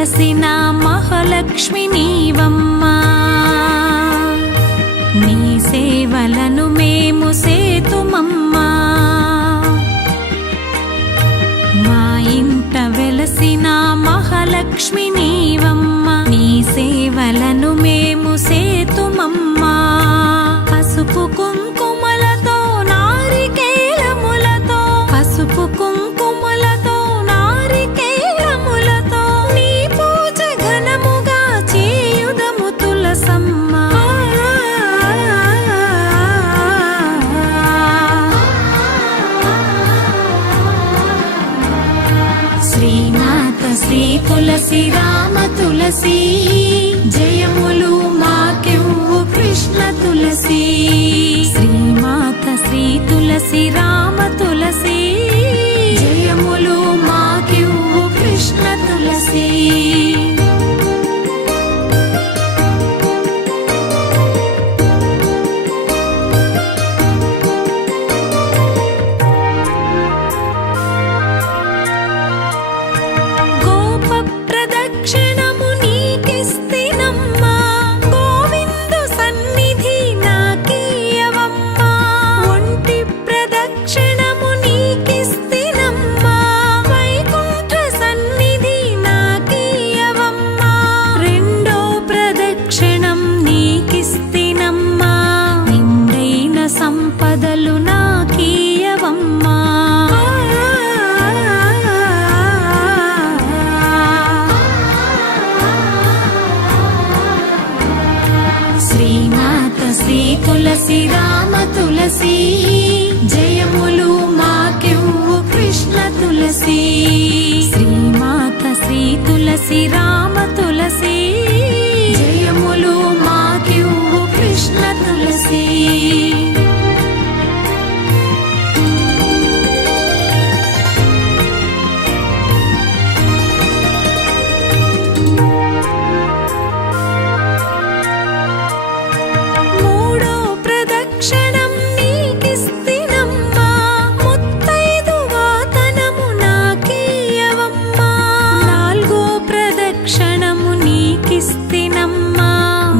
వెలసిన మహాలక్ష్మి నీవమ్మా, నీ సేవలను మేము సేతుమమ్మా. మా ఇంట వెలసిన మహాలక్ష్మి నీవమ్మా, నీ సేవలను మేము సేతుమమ్మా. పసుపు కుంకుమలతో నారికేలములతో, పసుపు కుంకుమలతో నారికేలములతో నీ పూజ ఘనముగా చేయుదము తులసమ్మా. శ్రీమాత శ్రీ తులసి రామ తులసి, జయములు మాకెవ్వు కృష్ణ తులసి. శ్రీమాత శ్రీ తులసి రామ తులసి, జయములు మాకెవ్వు కృష్ణ తులసి. సంపదలు నాకీయవమ్మా. శ్రీమాత శ్రీ తులసి రామ తులసి, జయములు మాకెవ్వు కృష్ణ తులసి. శ్రీమాత శ్రీ తులసి రామ తులసి, జయములు మాకెవ్వు కృష్ణ తులసి.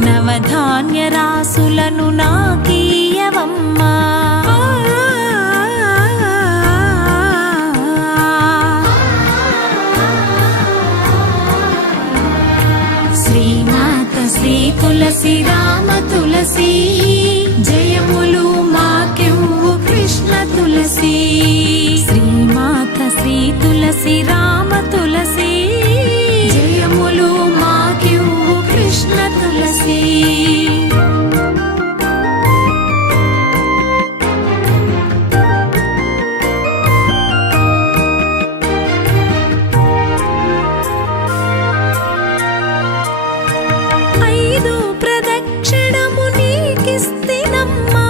నవధాన్య రాసులను నాకీయవమ్మా. శ్రీమాత శ్రీ తులసి రామ తులసి, జయములు మాకెవ్వు కృష్ణ తులసి. శ్రీమాత శ్రీ తులసి రామ తులసి, జయములు మాకెవ్వు కృష్ణ తులసి. ఐదు ప్రదక్షిణము నీకిస్తినమ్మా,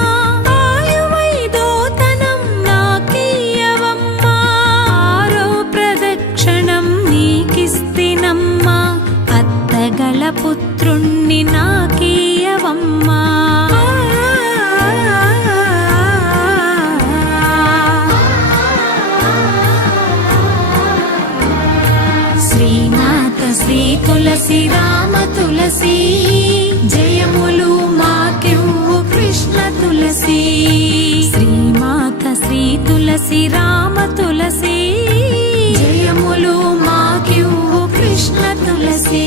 ఆయువైదోతనం నాకీయవమ్మా. ఆరో ప్రదక్షిణం నీకిస్తినమ్మా, అత్తగల పుత్రుణ్ణి నాకీయవమ్మా. శ్రీమాత శ్రీ తులసి రామ తులసి, జయములు మాకెవ్వు కృష్ణ తులసి. శ్రీమాత శ్రీ తులసి రామ తులసి, జయములు మాకెవ్వు కృష్ణ తులసి.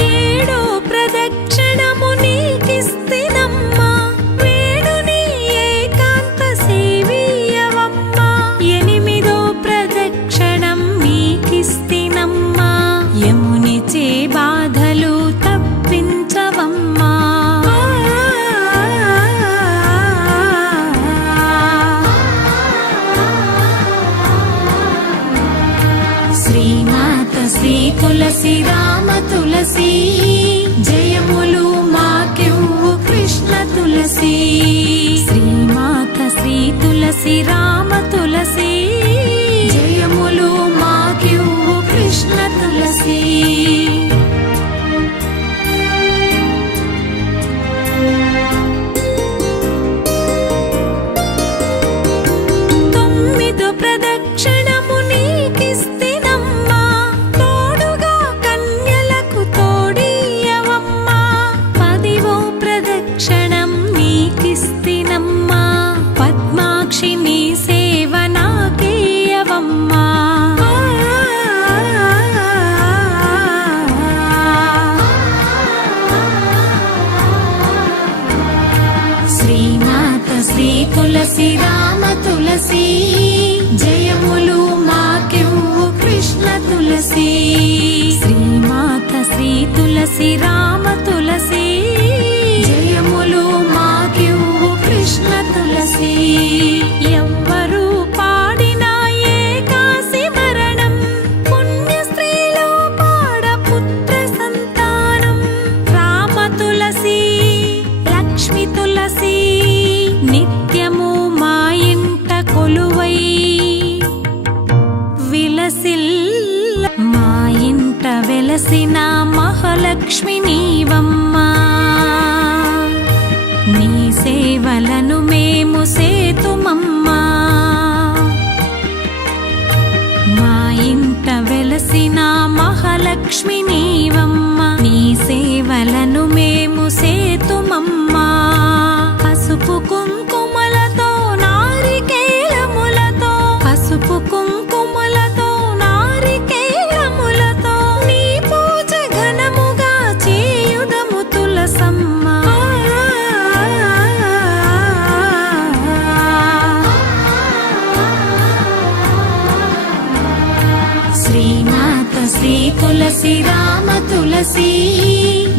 ఏడో ప్రదక్షిణము నీకిస్తినమ్మా, వేణుని ఏకాంత సేవీయవమ్మా. ఎనిమిదో ప్రదక్షిణం నీకిస్తినమ్మా, యమునిచే బాధలు తప్పించవమ్మా. శ్రీమాత శ్రీ తులసి రామ తులసి, జయములు మాకెవ్వు కృష్ణ తులసి. శ్రీమాత శ్రీ తులసి రామ తులసి, జయములు మా తులసి జయములు మాకివ్వు కృష్ణ తులసి శ్రీమాత శ్రీ తులసి రామ తులసి జయములు మాకివ్వు కృష్ణ తులసి ఎవ్వరు పాడినా ఏకాసి మరణం పుణ్య స్త్రీలో పాడ పుత్ర సంతానం రామ తులసి లక్ష్మి తులసి నిత్యము మా ఇంట కొలువై విలసిల్ల మా ఇంట వెలసిన మహాలక్ష్మి నీవమ్మా నీ సేవలను మేము సేతుమమ్మా మా ఇంట వెలసిన మహాలక్ష్మి నీవమ్మా నీ సేవలను మేము సేతుమమ్మా పసుపు కుంకుమలతో నారికేలములతో పసుపు కుంకుమలతో నారికేలములతో నీ పూజ ఘనముగా చేయుదము తులసమ్మ శ్రీమాత శ్రీ తులసి రామ తులసి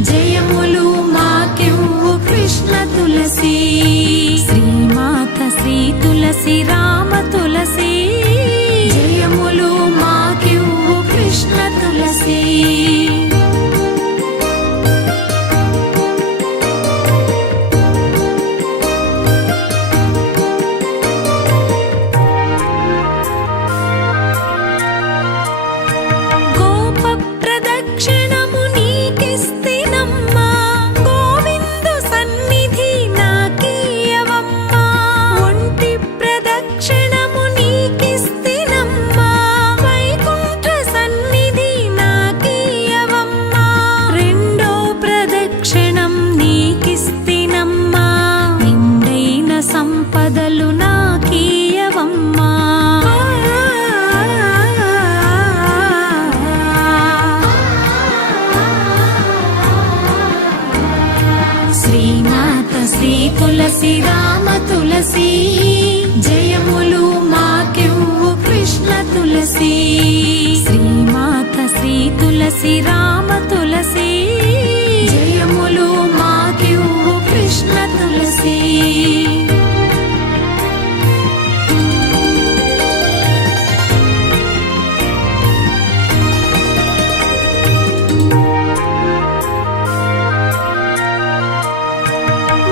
జయములు మాకివ్వు కృష్ణ తులసి శ్రీమాత శ్రీ తులసి రామ తులసి జయములు మాకివ్వు కృష్ణ తులసి గోప ప్రదక్షిణము నీకిస్తినమ్మా గోవిందు సన్నిధి నాకీయవమ్మా ఒంటి ప్రదక్షిణము నీకిస్తినమ్మా వైకుంఠ సన్నిధి నాకీయవమ్మా రెండో ప్రదక్షిణం నీకిస్తినమ్మా నిండైన సంపదలు నాకీయవమ్మా శ్రీమాత శ్రీ తులసి రామ తులసి జయములు మాకివ్వు కృష్ణ తులసి శ్రీమాత శ్రీ తులసి రామ తులసి జయములు మాకివ్వు కృష్ణ తులసి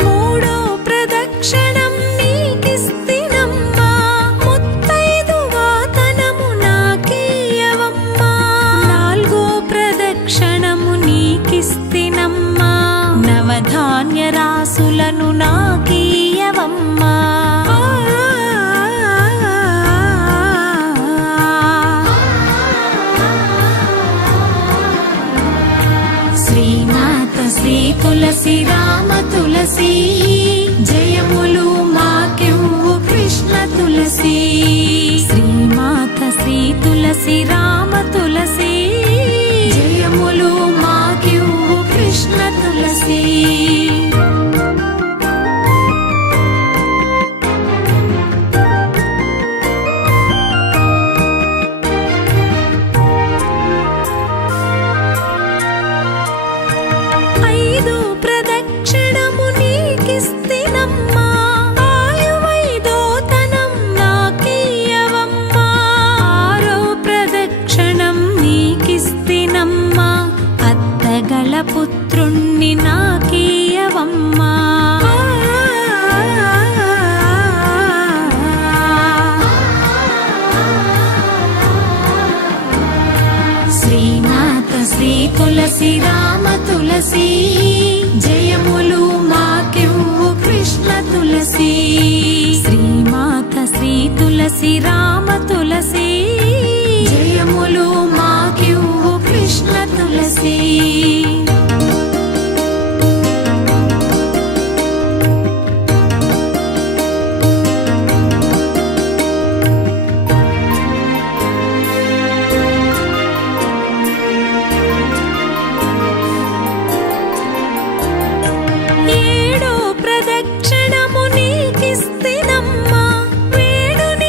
మూడో ప్రదక్షిణం నీకిస్తినమ్మా ముత్తైదు వాతనము నాకీయవమ్మా నాలుగో ప్రదక్షిణము నీకిస్తినమ్మా నవధాన్య రాసులను నాకీయవమ్మా శ్రీమాత శ్రీ తులసి రామ తులసి జయములు మాకివ్వు కృష్ణ తులసి శ్రీమాత శ్రీ తులసి రామ తులసి జయములు మాకివ్వు కృష్ణ తులసి ఐదు ప్రదక్షిణము నీకిస్తినమ్మా ఆయువైదోతనం నాకీయవమ్మా ఆరో ప్రదక్షిణం నీకిస్తినమ్మా అత్తగల పుత్రుణ్ణి నాకీయవమ్మా శ్రీమాత శ్రీ తులసి రామ తులసి జయములు మాకివ్వు కృష్ణ తులసి శ్రీమాత శ్రీ తులసి రామ తులసి జయములు మాకివ్వు కృష్ణ తులసి ఏడో ప్రదక్షిణము నీకిస్తినమ్మా వేణుని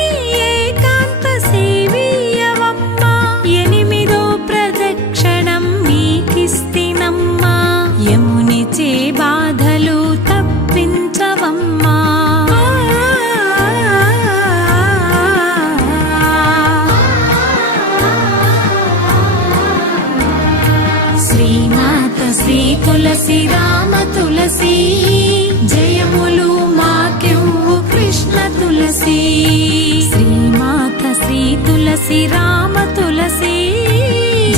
తులసి రామ తులసి జయములు మాకివ్వు కృష్ణ తులసి శ్రీమాత శ్రీ తులసి రామ తులసి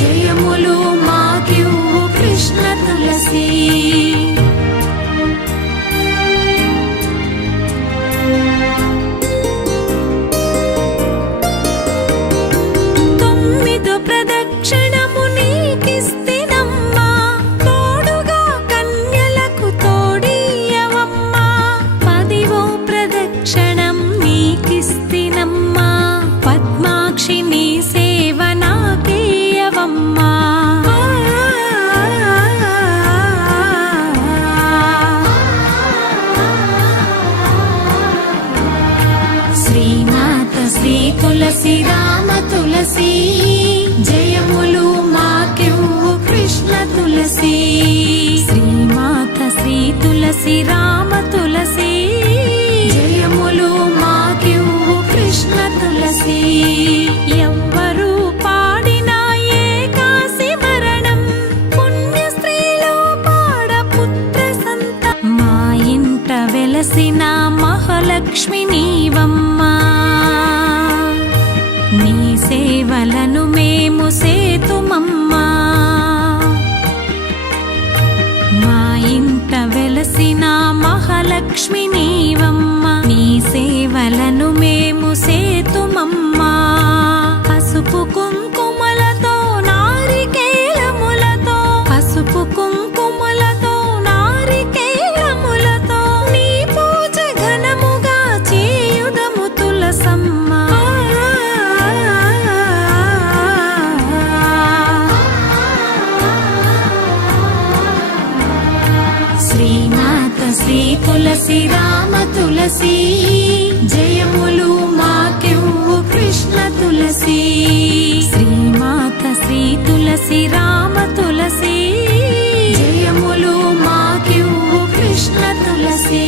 జయములు మాకివ్వు కృష్ణ తులసి తులసి రామ తులసి జయములు మాకివ్వు కృష్ణ తులసి శ్రీమాత శ్రీ తులసి రామ తులసి జయములు మాకివ్వు కృష్ణ తులసి ఎవ్వరు పాడిన ఏకాసి మరణం పుణ్య స్త్రీలో పాడ పుత్ర సంత మా ఇంట వెలసిన మహాలక్ష్మి నీవమ్మా నీ సేవలను మేము సేతుమమ్మా మా ఇంట వెలసిన మహాలక్ష్మి నీవమ్మా నీ సేవలను మేము సేతుమమ్మా పసుపు కుంకుమలతో నారికేలములతో పసుపు కుంకుమలతో నారికేలములతో నీ పూజ ఘనముగా చేయుదము తులసమ్మా శ్రీ తులసి రామ తులసి జయములు మాకివ్వు కృష్ణ తులసి శ్రీమాత శ్రీ తులసి రామ తులసి జయములు మాకివ్వు కృష్ణ తులసి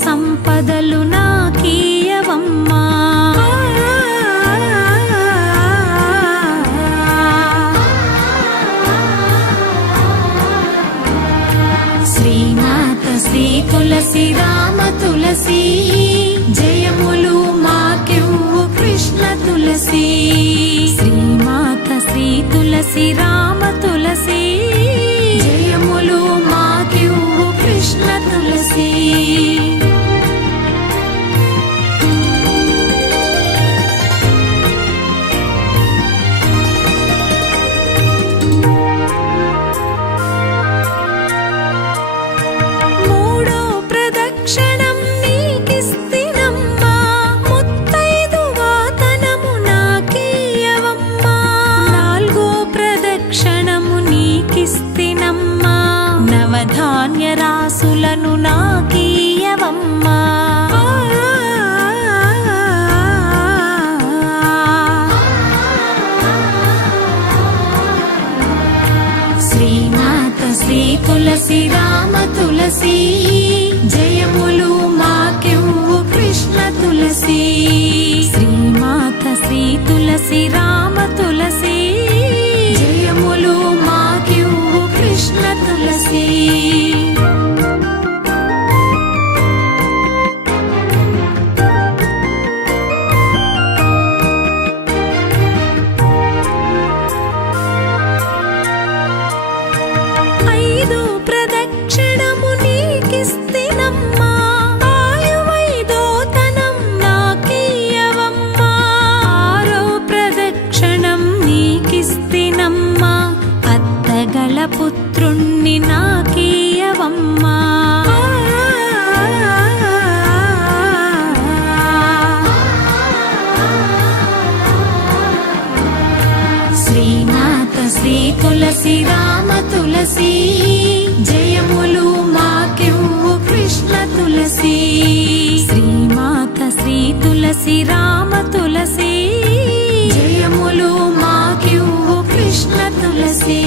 సంపదలు నాకీయవమ్మా శ్రీమాత శ్రీ తులసి రామ తులసి జయములు మాకివ్వు కృష్ణ తులసి శ్రీమాత శ్రీ తులసి రామ తులసి జయములు మాకివ్వు కృష్ణ తులసి నవధాన్య రాసులను నాకీయవమ్మా శ్రీమాత శ్రీ తులసి రామ తులసి జయములు మాకివ్వు కృష్ణ తులసి శ్రీమాత శ్రీ తులసి రామ తులసి జయములు మాకివ్వు కృష్ణ తులసి ఐదు ప్రదక్షిణము నీ తులసి రామ తులసి జయములు మాకివ్వు కృష్ణ తులసి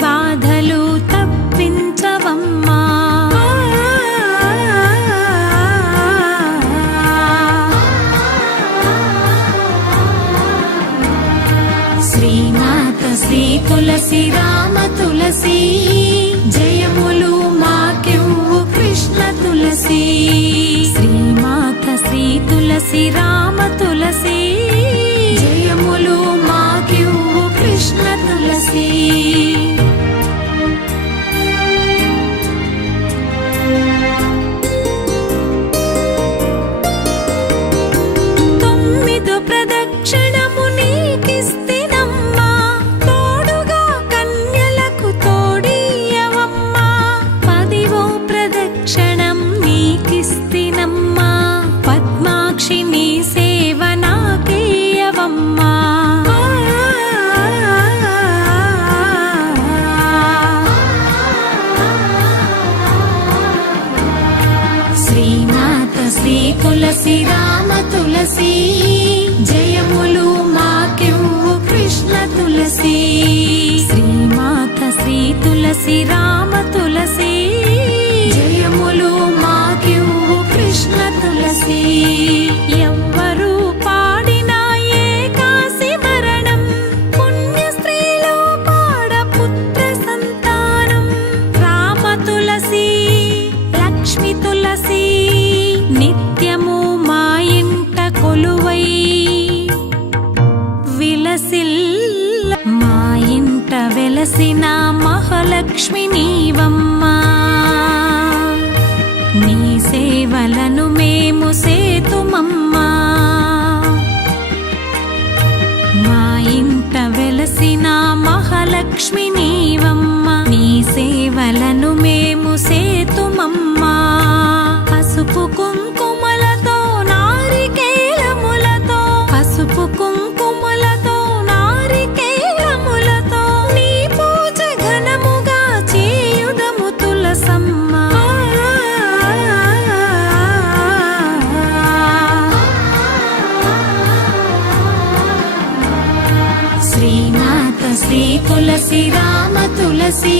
బాధలు తప్పించవమ్మా శ్రీమాత శ్రీ తులసి రామ తులసి జయములు మాకివ్వు కృష్ణ తులసి శ్రీమాత శ్రీ తులసి రామ తులసి జయములు మాకివ్వు కృష్ణ తులసి తులసి రామ తులసి జయములు మాకివ్వు కృష్ణ తులసి శ్రీమాత శ్రీ తులసి రామ తులసి జయములు మాకివ్వు కృష్ణ తులసి ఎవ్వరు పాడినా ఏకాసి మరణం పుణ్య స్త్రీలో పాడ పుత్ర సంతానం రామ తులసి లక్ష్మి తులసి నిత్యము మా ఇంట కొలువై విలసిల్ల మా ఇంట వెలసిన మహాలక్ష్మి నీవమ్మా నీ సేవలను మేము సేతుమమ్మా మా ఇంట వెలసిన మహాలక్ష్మి నీవమ్మా నీ సేవలను మేము సేతుమమ్మా పసుపు కుంకుమలతో నారికేలములతో పసుపు కుంకుమలతో నారికేలములతో నీ పూజ ఘనముగా చేయుదము తులసమ్మ శ్రీమాత శ్రీ తులసి రామ తులసి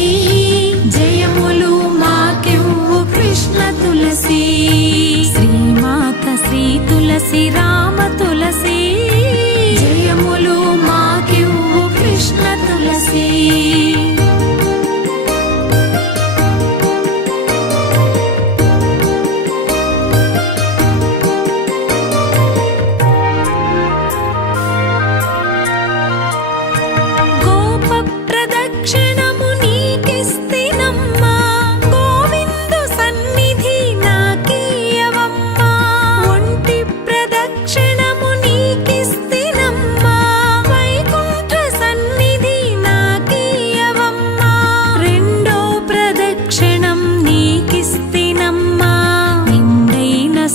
జయములు మాకివ్వు కృష్ణ తులసి శ్రీమాత శ్రీ తులసి రామ తులసి జయములు మాకివ్వు కృష్ణ తులసి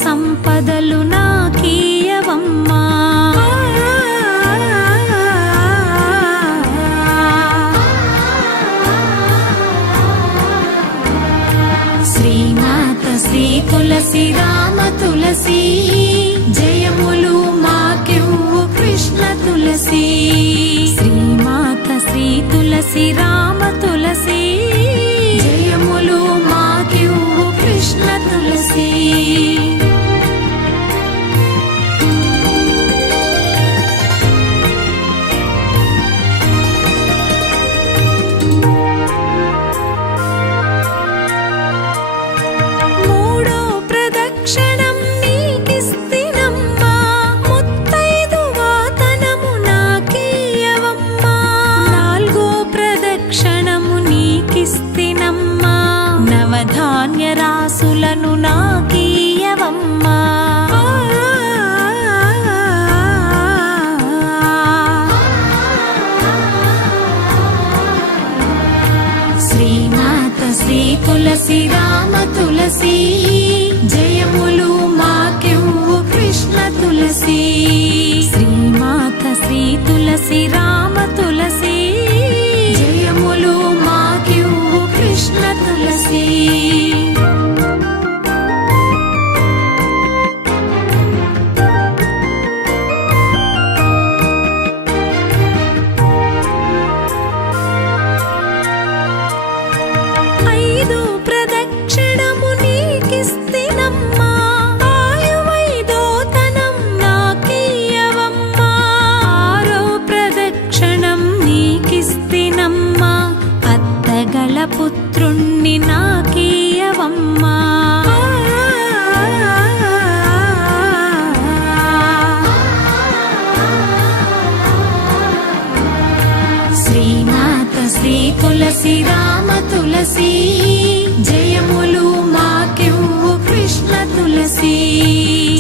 సంపదలు నాకీయవమ్మా శ్రీమాత శ్రీ తులసి రామ తులసి జయములు మాకివ్వు కృష్ణ తులసి శ్రీమాత శ్రీ తులసి రామ తులసి జయములు మాకివ్వు కృష్ణ తులసి నవధాన్య రాసులను నాకీయవమ్మా శ్రీ తులసి రామ తులసి జయములు మాకివ్వు కృష్ణ తులసి శ్రీమాత శ్రీ తులసి రామ తులసి జయములు మాకివ్వు కృష్ణ తులసి పుత్రుణ్ణి నాకీయవమ్మా శ్రీమాత శ్రీ తులసి రామ తులసి జయములు మాకివ్వు కృష్ణ తులసి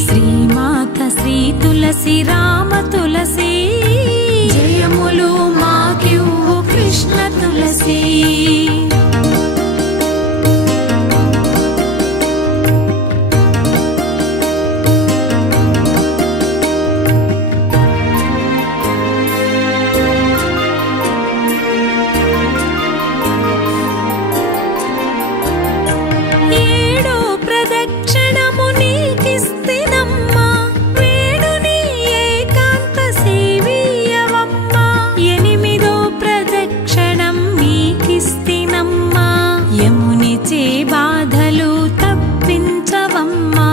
శ్రీమాత శ్రీ తులసి రామ తులసి జయములు మాకివ్వు కృష్ణ తులసి బాధలు తప్పించవమ్మా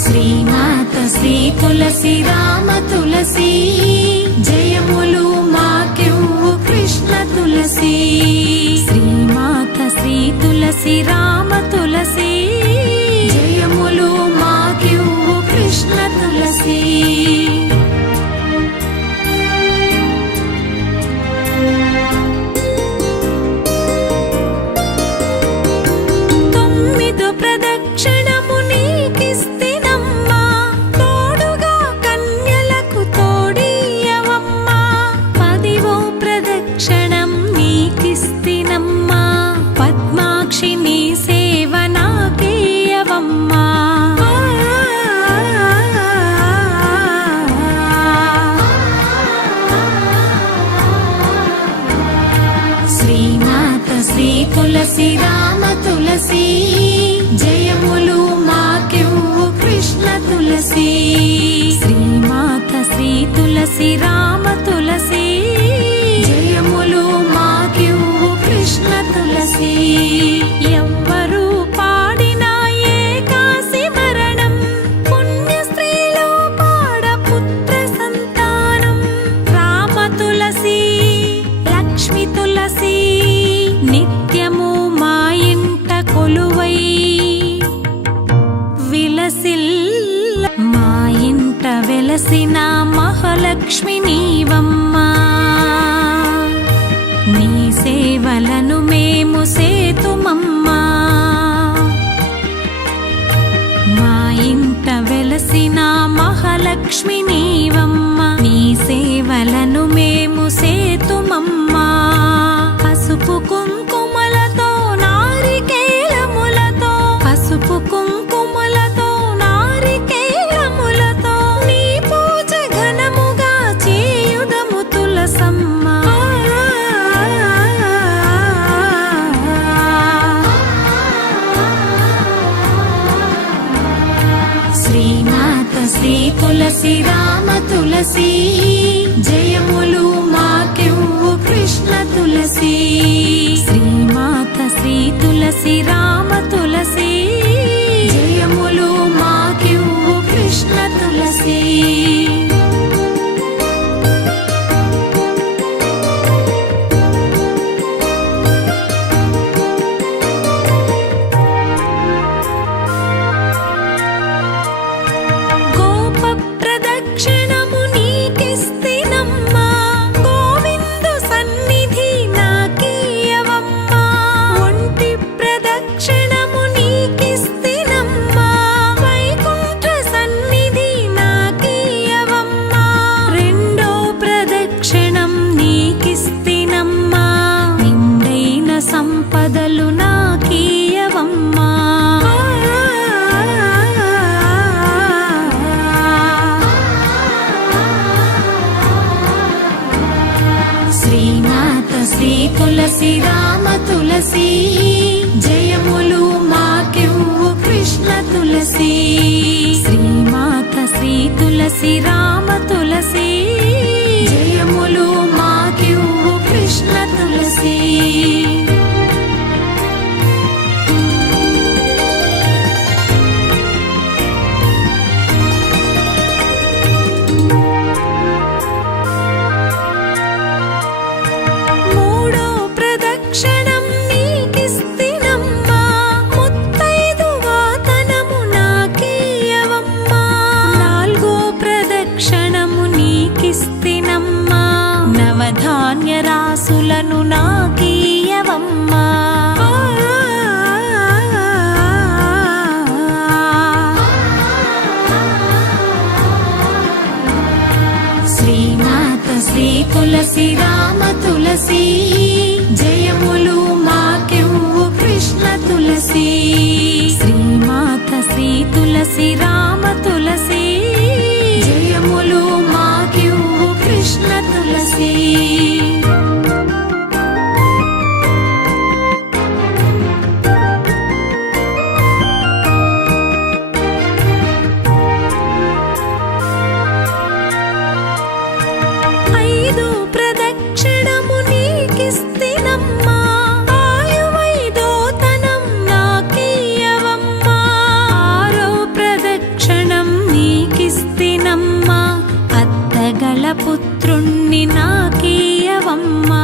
శ్రీమాత శ్రీ తులసి రామ తులసి జయములు మాకివ్వు కృష్ణ తులసి శ్రీమాత శ్రీ తులసి రామ తులసి జయములు మాకివ్వు కృష్ణ తులసి తులసి రామ తులసి జయములు మాకివ్వు కృష్ణ తులసి శ్రీమాత శ్రీ తులసి రామ తులసి జయములు మాకివ్వు కృష్ణ తులసి ఎవ్వరు పాడినా ఏకాసి మరణం పుణ్య స్త్రీలో పాడ పుత్ర సంతానం రామ తులసి లక్ష్మి తులసి నిత్యము మా ఇంట కొలువై విలసిల్ల మా ఇంట వెలసిన మహాలక్ష్మి నీవమ్మా నీ సేవలను మేము సేతుమమ్మా మా ఇంట వెలసిన మహాలక్ష్మి నీవమ్మా నీ సేవలను మేము సేతుమమ్మా పసుపు కుంకుమలతో నారికేలములతో పసుపు కుంకుమలతో నారికేలములతో నీ పూజ ఘనముగా చేయుదము తులసమ్మ శ్రీమాత శ్రీ తులసి రామ తులసి జయములు మాకివ్వు కృష్ణ తులసి శ్రీమాత శ్రీ తులసి రామ తులసి జయములు మాకివ్వు కృష్ణ తులసి ప్రదక్షిణ తులసి రామ తులసి జయములు మాకివ్వు కృష్ణ తులసి శ్రీమాత శ్రీ తులసి రామ తులసి జయములు మాకివ్వు కృష్ణ తులసి ధాన్యరాసులను నాకీయవమ్మా శ్రీమాత శ్రీ తులసి రామ తులసి జయములు మాకివ్వు కృష్ణ తులసి శ్రీమాత శ్రీ తులసి రామ తులసి జయములు మాకివ్వు కృష్ణ తులసి పుత్రుణ్ణి నాకీయవమ్మా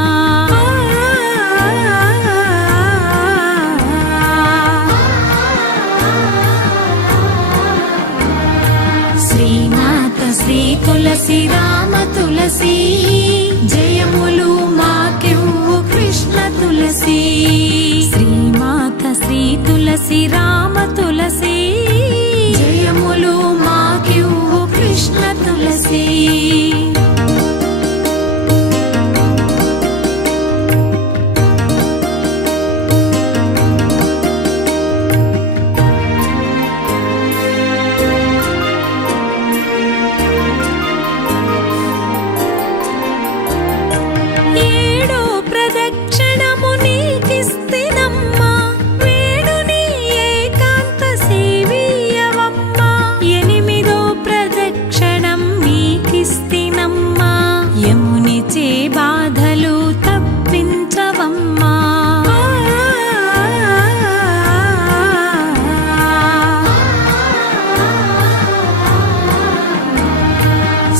శ్రీమాత శ్రీ తులసి రామ తులసి జయములు మాకివ్వు కృష్ణ తులసి శ్రీమాత శ్రీ తులసి రామ తులసి జయములు మాకివ్వు కృష్ణ తులసి బాధలు తప్పించవమ్మా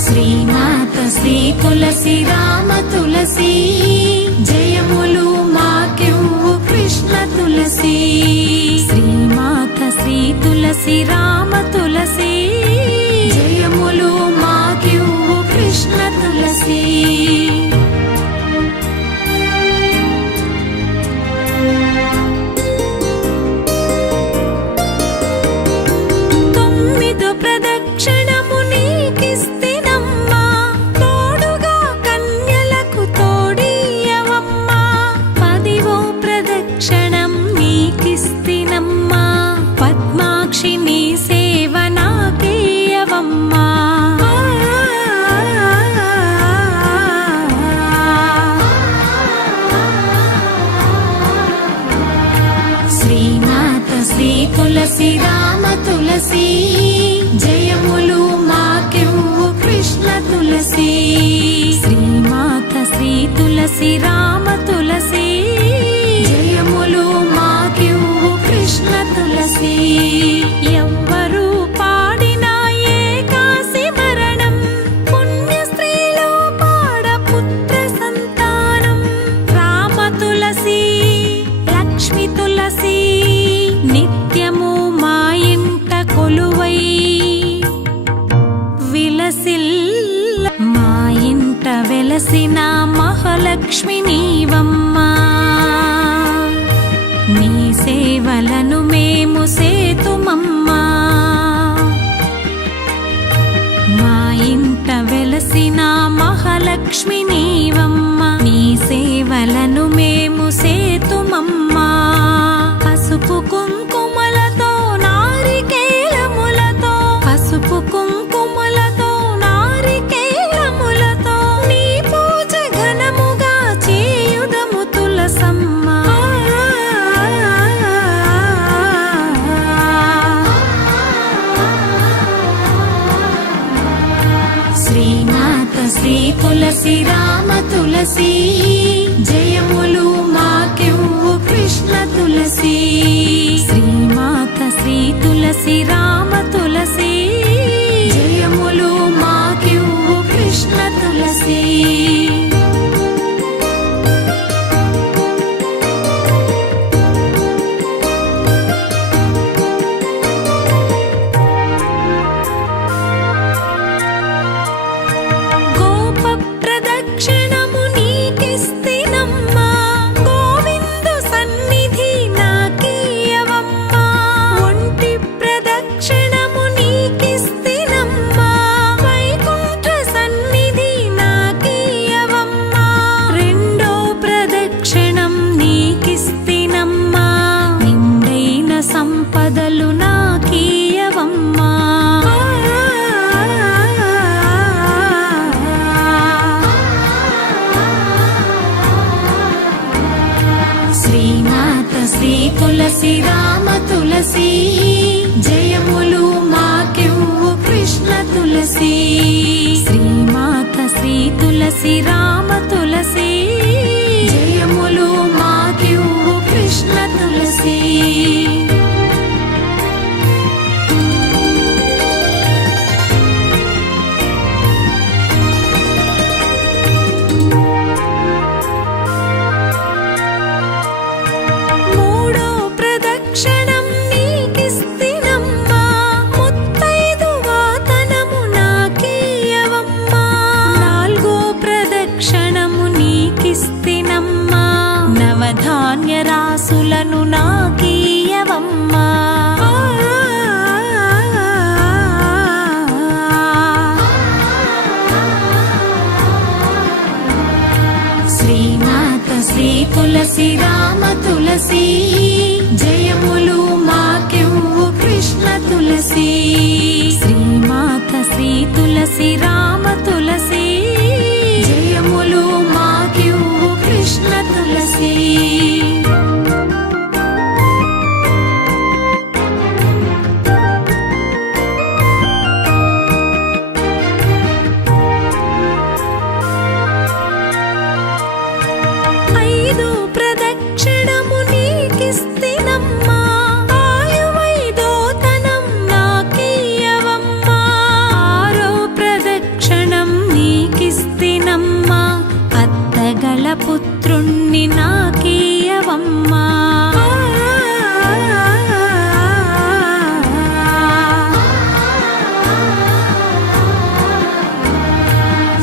శ్రీమాత శ్రీ తులసి రామ తులసి జయములు మాకివ్వు కృష్ణ తులసి శ్రీమాత శ్రీ తులసి రామ తులసి జయములు మాకివ్వు కృష్ణ తులసి తులసి రామ తులసి జయములు మాకివ్వు కృష్ణ తులసి శ్రీమాత శ్రీ తులసి రామ తులసి జయములు మాకివ్వు కృష్ణ తులసి ఎవ్వరు పాడినా ఏకాసి మరణం పుణ్య స్త్రీలో పాడ పుత్ర సంతానం రామ తులసి లక్ష్మి తులసి నిత్యము మా ఇంట కొలువై విలసిల్ల మా ఇంట వెలసిన మహాలక్ష్మి నీవమ్మా నీ సేవలను మేము సేతుమమ్మా మా ఇంట వెలసిన మహాలక్ష్మి నీవమ్మా నీ సేవలను మేము సేతుమమ్మా పసుపు కుంకుమలతో నారికేలములతో పసుపు కుంకుమలతో నారికేలములతో నీ పూజ ఘనముగా చేయుదము తులసి శ్రీమాత శ్రీ తులసి రామ తులసి జయములు మాకివ్వు కృష్ణ తులసి శ్రీమాత శ్రీ తులసి రామ తులసి జయములు మాకివ్వు కృష్ణ తులసి సంపదలు నాకీయవమ్మా శ్రీమాత శ్రీ తులసి రామ తులసి జయములు మాకివ్వు కృష్ణ తులసి శ్రీమాత శ్రీ తులసి రామ తులసి జయములు మాకివ్వు కృష్ణ తులసి నవధాన్య రాసులను నాకీయవమ్మా శ్రీమాత శ్రీ తులసి రామ తులసి జయములు మాకివ్వు కృష్ణ తులసి శ్రీమాత శ్రీ తులసి రామ తులసి జయములు మాకివ్వు కృష్ణ తులసి పుత్రుణ్ణి నాకీయవమ్మా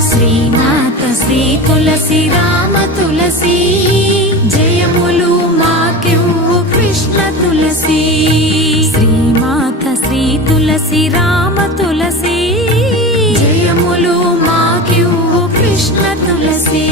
శ్రీమాత శ్రీ తులసి రామ తులసి జయములు మాకివ్వు కృష్ణ తులసి శ్రీమాత శ్రీ తులసి రామ తులసి జయములు మాకివ్వు కృష్ణ తులసి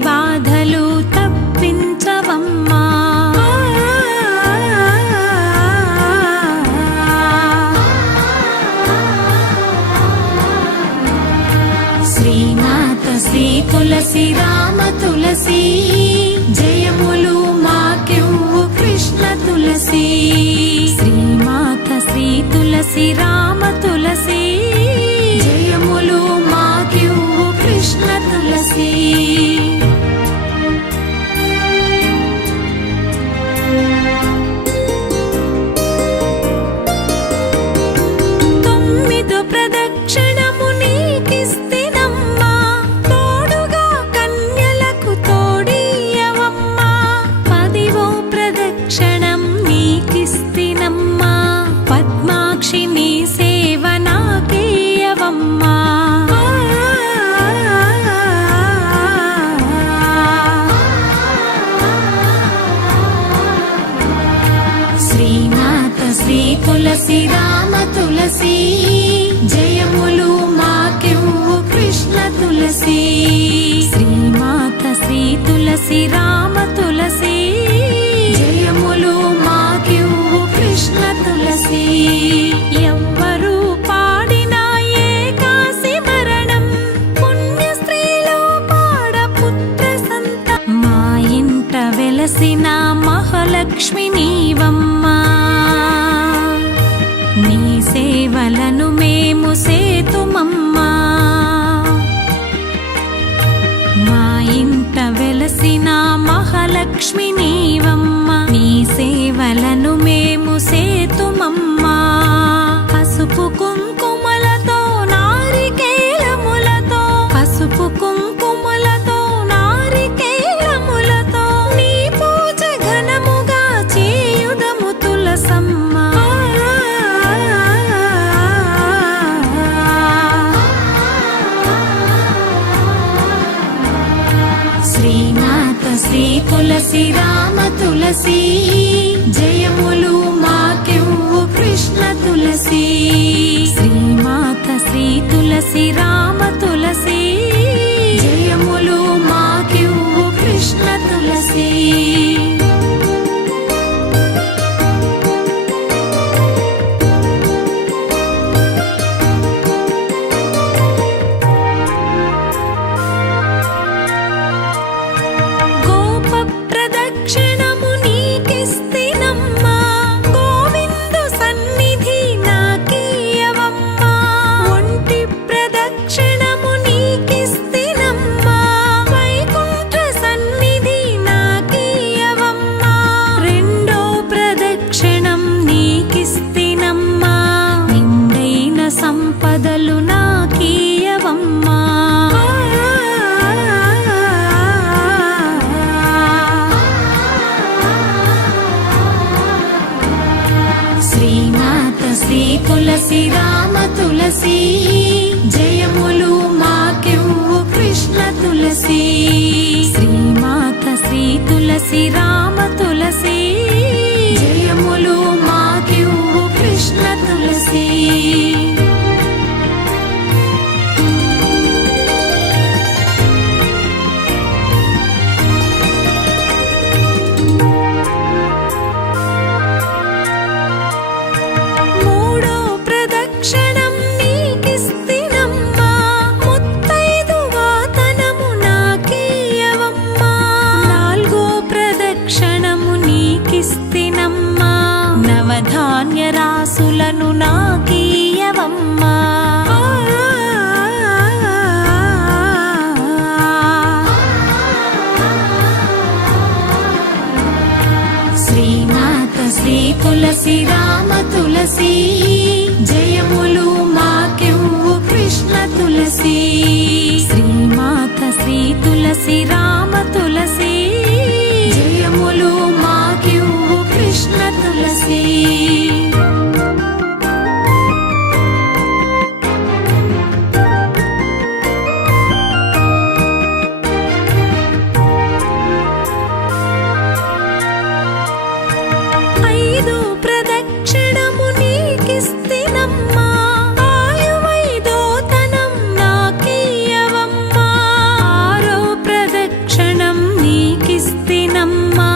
బాధలు తప్పించవమ్మా శ్రీమాత శ్రీ తులసి రామ తులసి జయములు మాకివ్వు కృష్ణ తులసి శ్రీమాత శ్రీ తులసి రామ తులసి జయములు మాకివ్వు కృష్ణ తులసి శ్రీమాత శ్రీ తులసి రామ తులసి జయ తులసి శ్రీమాత శ్రీ తులసి రామ తులసి జయములు మాకివ్వు కృష్ణ తులసి ఎవ్వరు పాడినా ఏకాసి మరణం పుణ్య స్త్రీలో పాడ పుత్ర సంత మా ఇంట వెలసిన మహాలక్ష్మి నీవమ్మా నీ సేవలను మేము సేతుమమ్మా మా ఇంట వెలసిన మహాలక్ష్మి నీవమ్మా నీ సేవలను మేము సేతుమమ్మా పసుపు కుంకుమలతో నారికేలములతో పసుపు కుంకుమలతో నారికేలములతో నీ పూజ ఘనముగా చేయుదము తులసమ్మా శ్రీమాత శ్రీ తులసి రామ తులసి జయములు మాకివ్వు కృష్ణ తులసి శ్రీమాత శ్రీ తులసి రామ తులసి జయములు మాకివ్వు కృష్ణ తులసి ప్రదక్షిణము నీకిస్తినమ్మా గోవిందు సన్నిధి నాకీయవమ్మా ఒంటి ప్రదక్షిణము నీకిస్తినమ్మా వైకుంఠ సన్నిధి నాకీయవమ్మా రెండో ప్రదక్షిణం నీకిస్తినమ్మా నిండైన సంపదలు నాకీయవమ్మా శ్రీమాత శ్రీ తులసి రామ తులసి జయములు మాకివ్వు కృష్ణ తులసి శ్రీమాత శ్రీ తులసి రామ తులసి జయములు మాకివ్వు కృష్ణ తులసి క్షణం నీకిస్తినమ్మా ముత్తైదువాతనము నాకీయవమ్మా నాల్గో ప్రదక్షిణము నీకిస్తినమ్మా నవధాన్య రాసులను నాకీయవమ్మా శ్రీమాత శ్రీ తులసి రామ తులసి జయములు మాకివ్వు కృష్ణ తులసి శ్రీమాత శ్రీ తులసి రామ తులసి జయములు మాకివ్వు కృష్ణ తులసి ఐదు ప్రదక్షిణము నీకిస్తినమ్మా ఆయువైదోతనం నాకీయవమ్మా ఆరో ప్రదక్షిణం నీకిస్తినమ్మా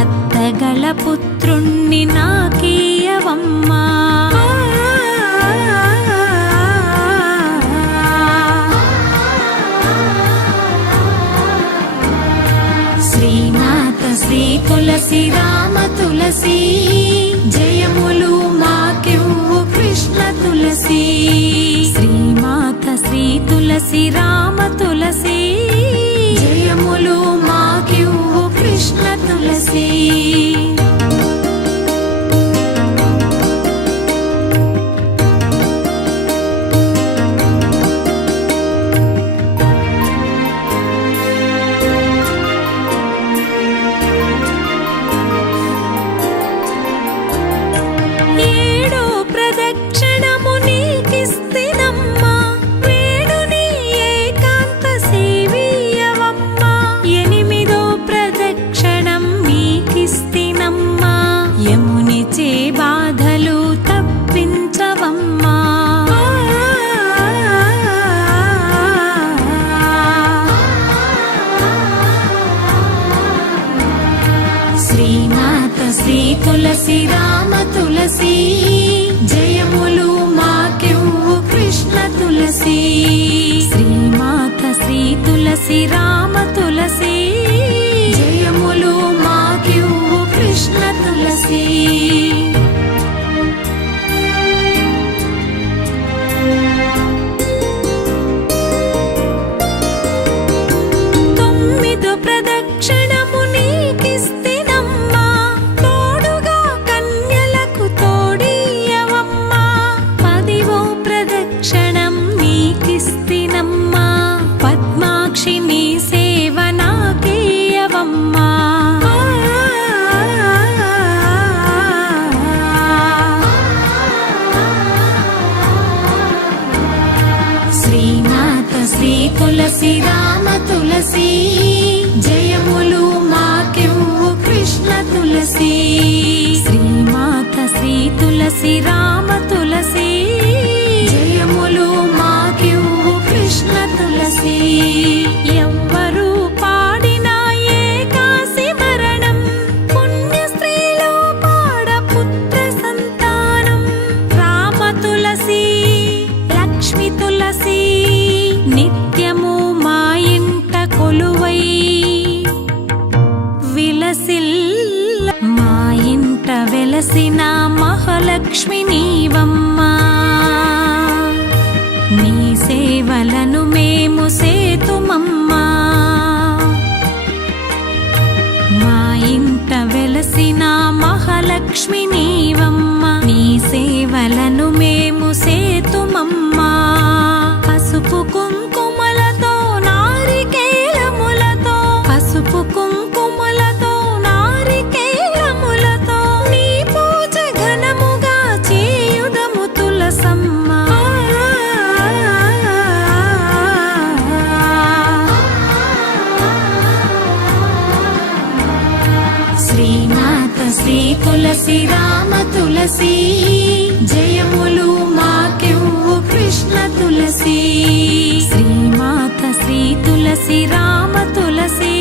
అత్తగల పుత్రుణ్ణి నాకీయవమ్మా శ్రీమాత శ్రీ తులసి రామ తులసి జయములు మాకివ్వు కృష్ణ తులసి శ్రీమాత శ్రీ తులసి రామ తులసి జయములు మాకివ్వు కృష్ణ తులసి ఏడో ప్రదక్షిణము నీకిస్తినమ్మా వేణుని ఏకాంత సేవీయవమ్మా ఎనిమిదో ప్రదక్షిణం నీకిస్తినమ్మా తులసి రామ తులసి జయములు మాకివ్వు కృష్ణ తులసి. తొమ్మిదో ప్రదక్షిణము నీకిస్తినమ్మా, తోడుగా కన్యలకు తోడియవమ్మా. పదివో ప్రదక్షిణం నీకిస్తినమ్మా, పద్మాక్షి నీ సేవ నాకీయవమ్మా. శ్రీమాత శ్రీ తులసి రామ తులసి జయములు మాకివ్వు కృష్ణ తులసి. శ్రీమాత శ్రీ తులసి రామ తులసి జయములు మాకివ్వు కృష్ణ తులసి. ఎవ్వరు పాడిన ఏకాసి మరణం, పుణ్య స్త్రీలో పాడ పుత్ర సంతానం. రామ తులసి లక్ష్మి తులసి నిత్యము మా ఇంట కొలువై విలసిల్ల. మా ఇంట వెలసిన మహాలక్ష్మి నీవమ్మా, నీ సేవలను మేము సేతుమమ్మా. మా ఇంట వెలసిన మహాలక్ష్మి నీవమ్మా, నీ సేవలను మేము సేతుమమ్మా. పసుపు కుంకుమలతో నారికేలములతో, పసుపు కుంకుమలతో నారికేలములతో నీ పూజ ఘనముగా చేయుదము తులసమ్మా. శ్రీమాత శ్రీ తులసి రామ తులసి జయములు మాకివ్వు కృష్ణ తులసి. శ్రీమాత శ్రీ తులసి రామ తులసి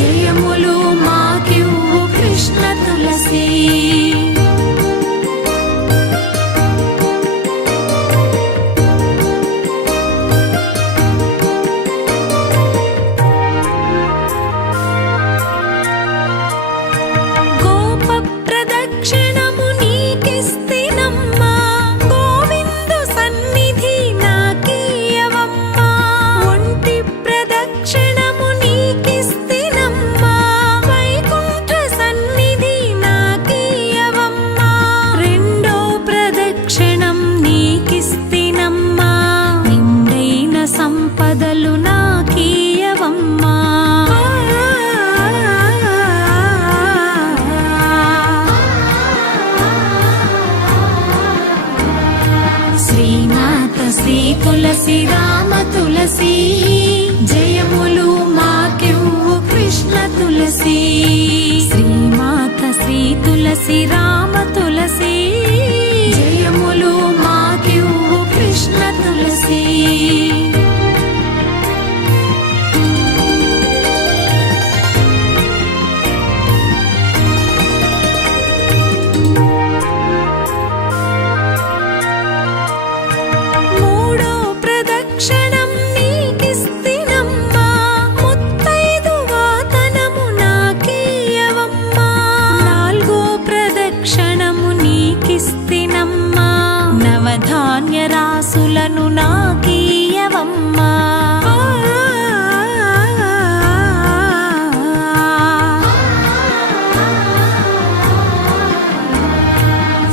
జయములు మాకివ్వు కృష్ణ తులసి. గోప ప్రదక్షిణము నీకిస్తినమ్మా, గోవిందు సన్నిధి నాకీయవమ్మా. ఒంటి ప్రదక్షిణము నీకిస్తినమ్మా, వైకుంఠ సన్నిధి నాకీయవమ్మా. రెండో ప్రదక్షిణం నీకిస్తినమ్మా, నిండైన సంపదలు నాకీయవమ్మా. శ్రీమాత శ్రీ తులసి రామ తులసి జయములు మాకివ్వు కృష్ణ తులసి. శ్రీమాత శ్రీ తులసి రామ తులసి జయములు మాకివ్వు కృష్ణ తులసి. మూడో ప్రదక్షిణం నీకిస్తినమ్మా, ముత్తైదు వాతనము నాకీయవమ్మా. నాలుగో ప్రదక్షిణము నీకిస్తినమ్మా, నవధాన్య రాసులను నాకీయవమ్మా.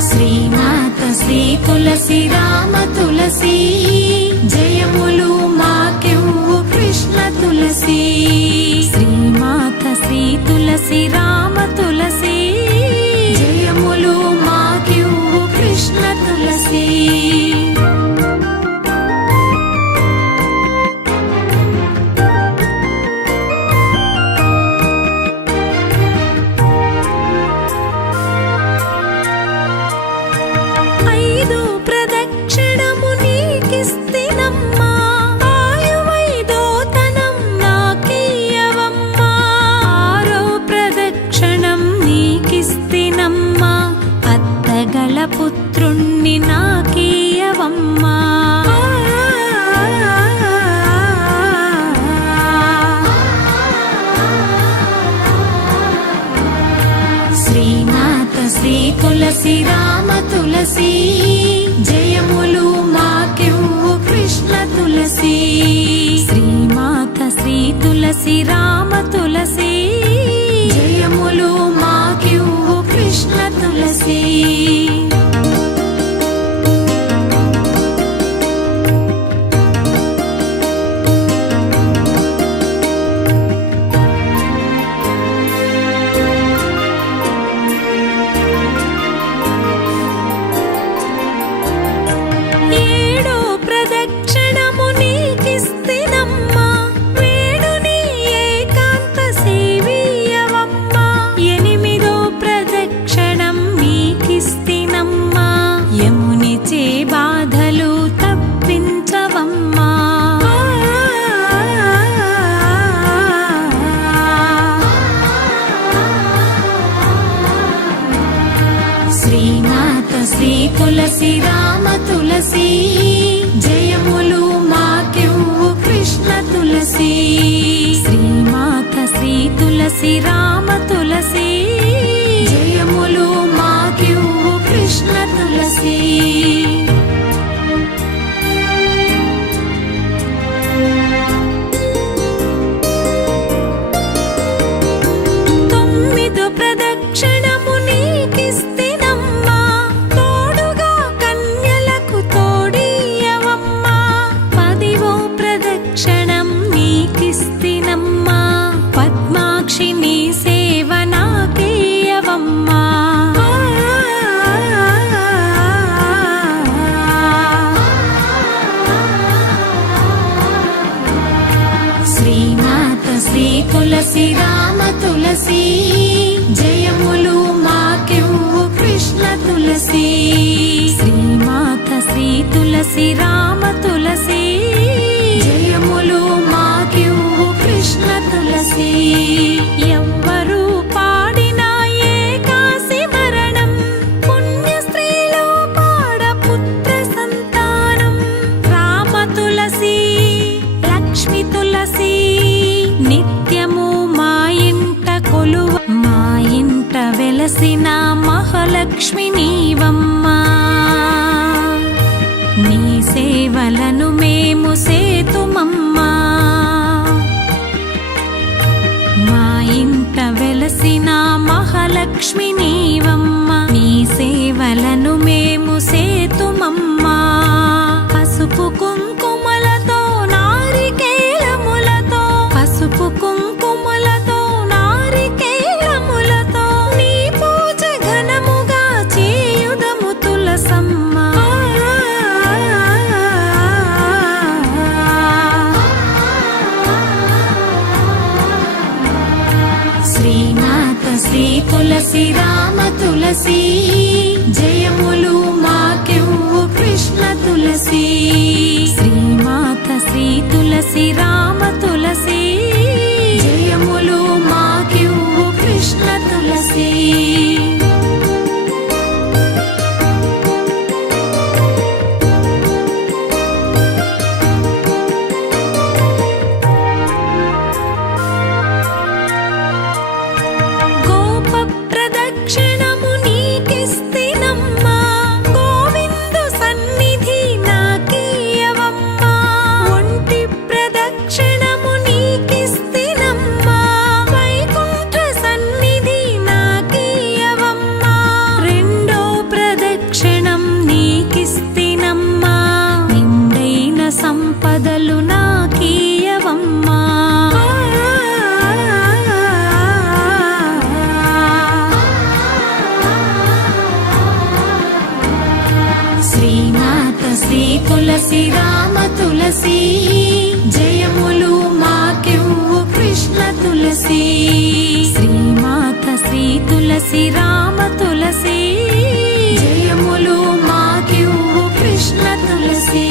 శ్రీమాత శ్రీ తులసి రామ తులసి జయములు మాకివ్వు కృష్ణ తులసి. శ్రీమాత శ్రీ తులసి రామ తులసి జయములు మాకివ్వు కృష్ణ తులసి. ఐదో ప్రదక్షిణము నీకిస్తినమ్మా, ఆయువైదోతనం నాకీయవమ్మా. ఆరో ప్రదక్షిణం తులసి రామ తులసి జయములు మాకివ్వు కృష్ణ తులసి శ్రీమాత శ్రీ తులసి రామ తులసి జయములు మాకివ్వు కృష్ణ తులసి బాధలు తప్పించవమ్మా శ్రీమాత శ్రీ తులసి రామ తులసి జయములు మాకివ్వు కృష్ణ తులసి శ్రీమాత శ్రీ తులసి రామ తులసి జయములు మాకివ్వు కృష్ణ తులసి ప్రదక్షిణము నీకిస్తినమ్మా తోడుగా కన్యలకు తోడియవమ్మా 10వ ప్రదక్షిణం నీకిస్తినమ్మా పద్మాక్షి నీ సేవ నాకియవమ్మా శ్రీమాత శ్రీ తులసి రామ తులసి జయములు మాకివ్వు కృష్ణ తులసి శ్రీమాత శ్రీ తులసి రామ తులసి జయములు మాకివ్వు కృష్ణ తులసి ఎవ్వరు పాడినా ఏకాసి మరణం పుణ్య స్త్రీలో పాడ పుత్ర సంతానం రామ తులసి లక్ష్మి తులసి నిత్యము మా ఇంట కొలువ మా ఇంట వెలసిన మహాలక్ష్మి నీవమ్మా నీ సేవలను మేము సేతుమమ్మా మా ఇంట వెలసిన మహాలక్ష్మి నీవమ్మా నీ సేవలను మేము సేతుమమ్మా పసుపు కుంకుమలతో నారికేలములతో పసుపు కుంకుమలతో నారికేలములతో నీ పూజ ఘనముగా చేయుదము తులసమ్మా శ్రీమాత శ్రీ తులసి రామ తులసి జయములు మాకివ్వు కృష్ణ తులసి శ్రీమాత శ్రీ తులసి రామ తులసి జయములు మాకివ్వు కృష్ణ తులసి ప్రదక్షిణము నీకిస్తినమ్మా గోవిందు సన్నిధి నాకియవమ్మా ఒంటి ప్రదక్షిణము నీకిస్తినమ్మా వైకుంఠ సన్నిధి నాకియవమ్మా రెండో ప్రదక్షిణం నీకిస్తినమ్మా నిండైన సంపదలు నాకియవమ్మా శ్రీమాత శ్రీ తులసి రామ తులసి జయములు మాకివ్వు కృష్ణ తులసి శ్రీమాత శ్రీ తులసి రామ తులసి జయములు మాకివ్వు కృష్ణ తులసి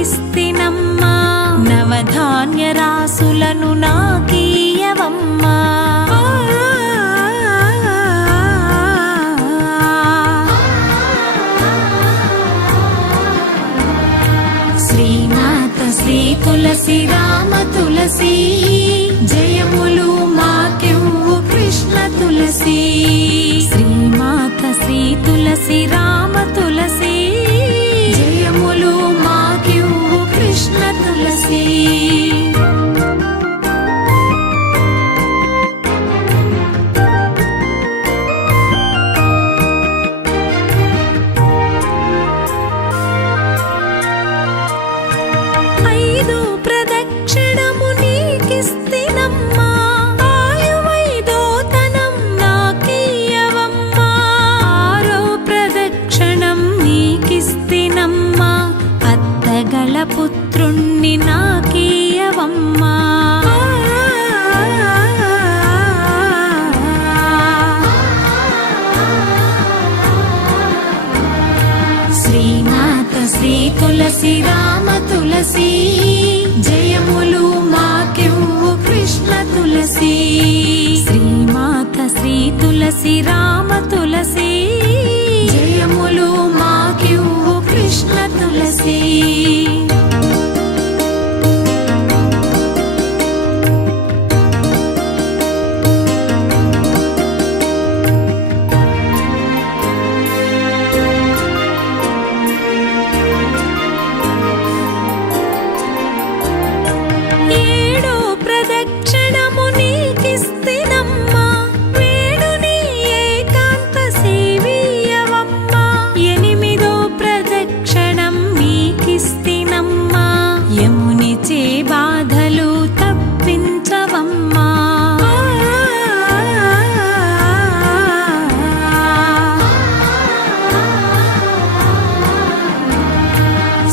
ఇస్తిన తులసి రామ తులసి జయములు మాకివ్వు కృష్ణ తులసి. పుత్రుణ్ణి నాకీయవమ్మా. శ్రీమాత శ్రీ తులసి రామ తులసి జయములు మాకివ్వు కృష్ణ తులసి. శ్రీమాత శ్రీ తులసి రామ తులసి జయములు మాకివ్వు కృష్ణ తులసి.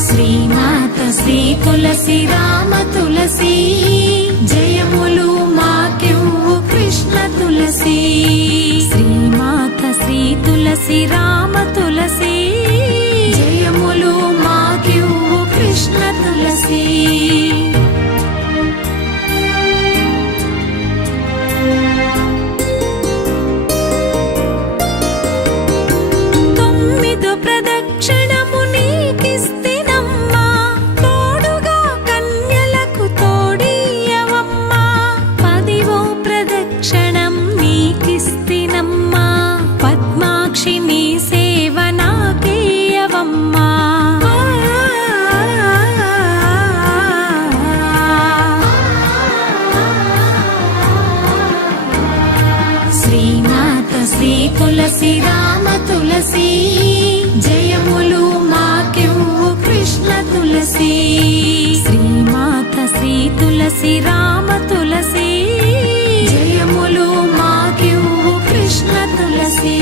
శ్రీమాత శ్రీ తులసి రామ తులసి జయములు మాకివ్వు కృష్ణ తులసి. శ్రీమాత శ్రీ తులసి రామ తులసి జయములు మాకివ్వు కృష్ణ తులసి. శ్రీమాత శ్రీ తులసి రామ తులసి జయములు మాకివ్వు కృష్ణ తులసి. శ్రీమాత శ్రీ తులసి రామ తులసి జయములు మాకివ్వు కృష్ణ తులసి.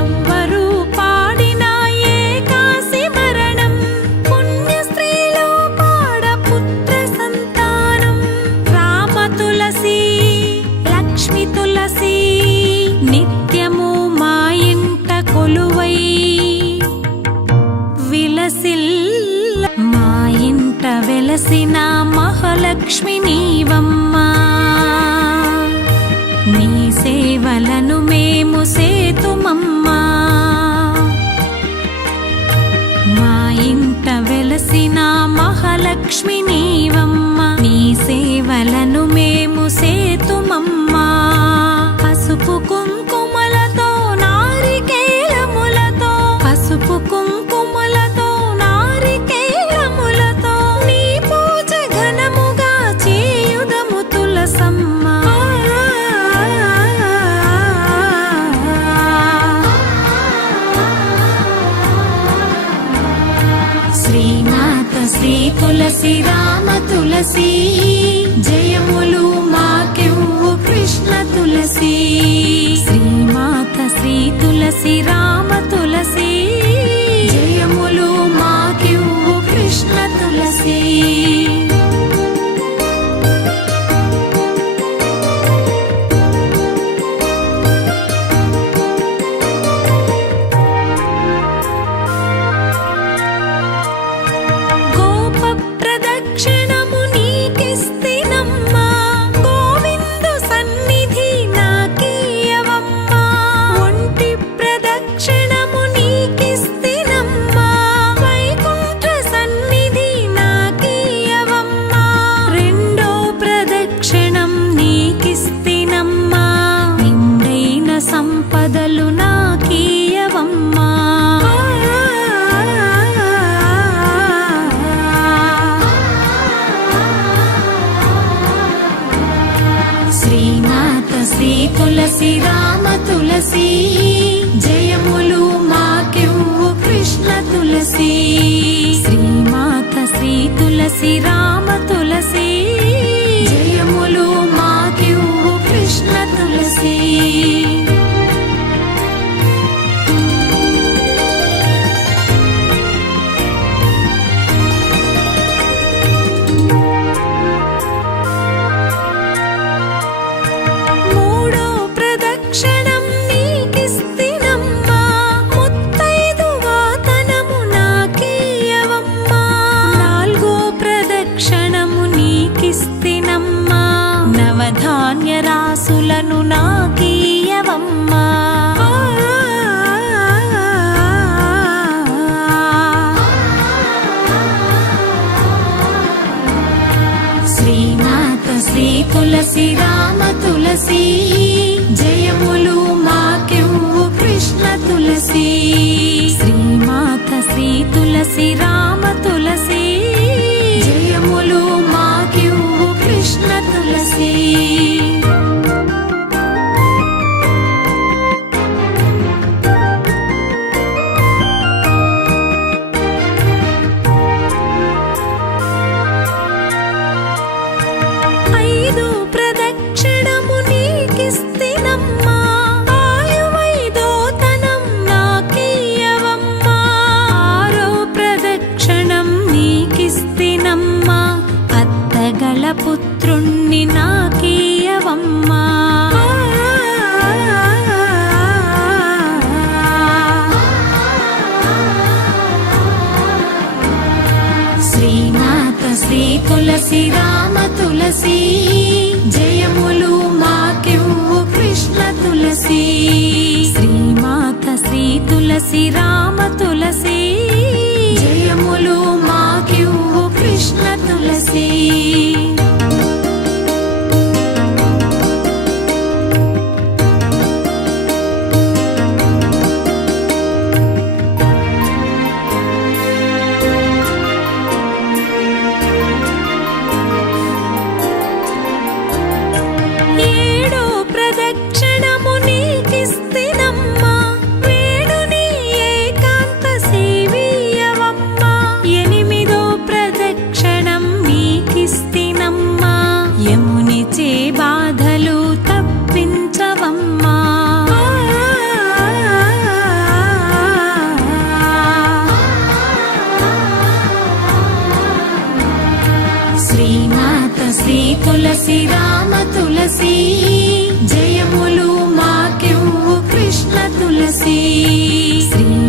ఎవ్వరు పాడినా ఏకాసి మరణం పుణ్య స్త్రీలో పాడ పుత్ర సంతానం. రామ తులసి లక్ష్మి తులసి నిత్యము మా ఇంట కొలువై విలసిల్ల. మా ఇంట వెలసిన మహాలక్ష్మి నీవమ్మా. నీ సేవలను మేము సేతుమమ్మా. మా ఇంట వెలసిన మహాలక్ష్మి నీవమ్మా. నీ సేవలను మేము సేతుమమ్మా. పసుపు కుంకుమలతో నారికేలములతో పసుపు కుంకుమలతో నారికేలములతో నీ పూజ ఘనముగా చేయుదము తులసమ్మ. శ్రీమాత శ్రీ తులసి రామ తులసి జయములు మాకివ్వు కృష్ణ తులసి. శ్రీమాత శ్రీ తులసి రామ తులసి జయములు మాకివ్వు కృష్ణ తులసి. శ్రీమాత శ్రీ తులసి రామ తులసి జయములు మాకెవ్వు కృష్ణ తులసి శ్రీమాత శ్రీ తులసి రామ తులసి జయములు మాకెవ్వు కృష్ణ తులసి ధాన్యరాసులను నాకీయవమ్మా శ్రీమాత శ్రీ తులసి రామ తులసి జయములు మాకెవ్వు కృష్ణ తులసి శ్రీమాత శ్రీ తులసి రామ తులసి జయములు మాకెవ్వు కృష్ణ తులసి పుత్రుణ్ణి నాకీయవమ్మా శ్రీమాత శ్రీ తులసి రామ తులసి జయములు మాకెవ్వు కృష్ణ తులసి శ్రీమాత శ్రీ తులసి రామ తులసి జయములు మాకెవ్వు కృష్ణ తులసి బాధలు తప్పించవమ్మా శ్రీమాత శ్రీ తులసి రామ తులసి జయములు మాకెవ్వు కృష్ణ తులసి